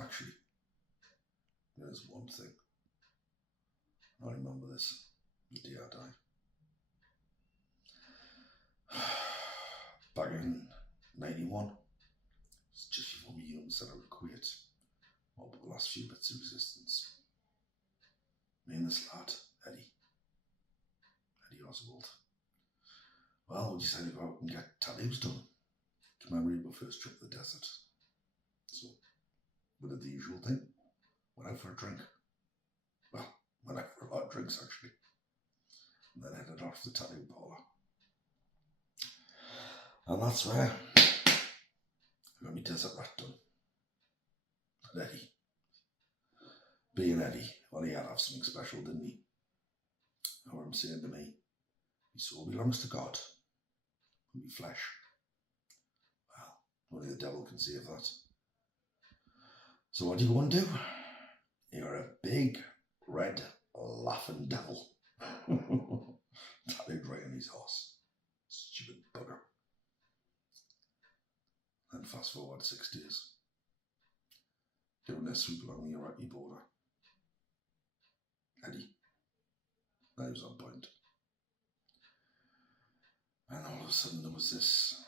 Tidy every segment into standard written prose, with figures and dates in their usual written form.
Actually, there's one thing. I remember this the day I die. Back in 91, it's just before my young said I would quit. Well, but the last few bits of existence. Me and this lad, Eddie Oswald. Well, we decided to go out and get tattoos done. Commemorate my first trip to the desert. So, we did the usual thing. Went out for a drink. Well, went out for a lot of drinks actually. And then headed off to the tattoo parlour. And that's where I got my desert rat done. And Eddie. Being Eddie, well, he had to have something special, didn't he? I heard him saying to me, his soul belongs to God, and my flesh. Well, only the devil can save that. So what do you go and do? You're a big, red, laughing devil. Tattooed right on his horse. Stupid bugger. Then fast forward 6 days. Doing this sweep along the Iraqi border. Eddie. Now he was on point. And all of a sudden there was this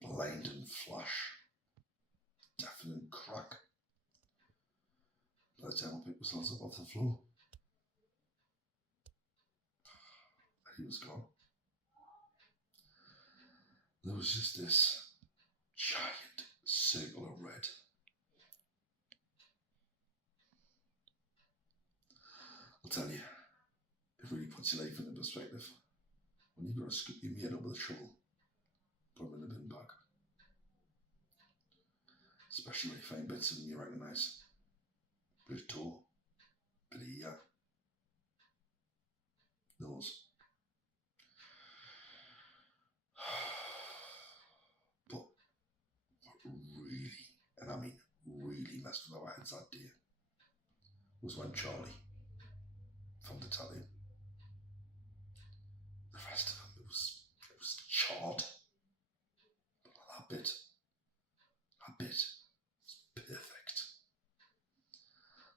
blinding flash. Deafening crack. By the time I picked myself up off the floor, Eddie was gone. There was just this giant circle of red. I'll tell you, it really puts your life into perspective. When you've got to scoop your mate up with a shovel, put them in the bin bag. Especially when you find bits of them you recognise. Bit of toe, bit of ear, nose. But what really, and I mean really messed with our heads that day was when Charlie found the tattoo. The rest of them, it was charred. But that bit was perfect.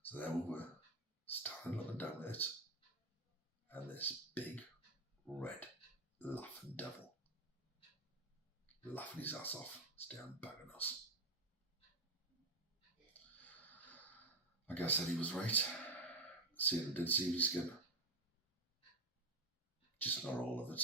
So there we were, standing looking down at it, and this big, red, laughing devil, laughing his ass off, staring back at us. I guess that he was right. Seeing did see his skin. Just not all of it.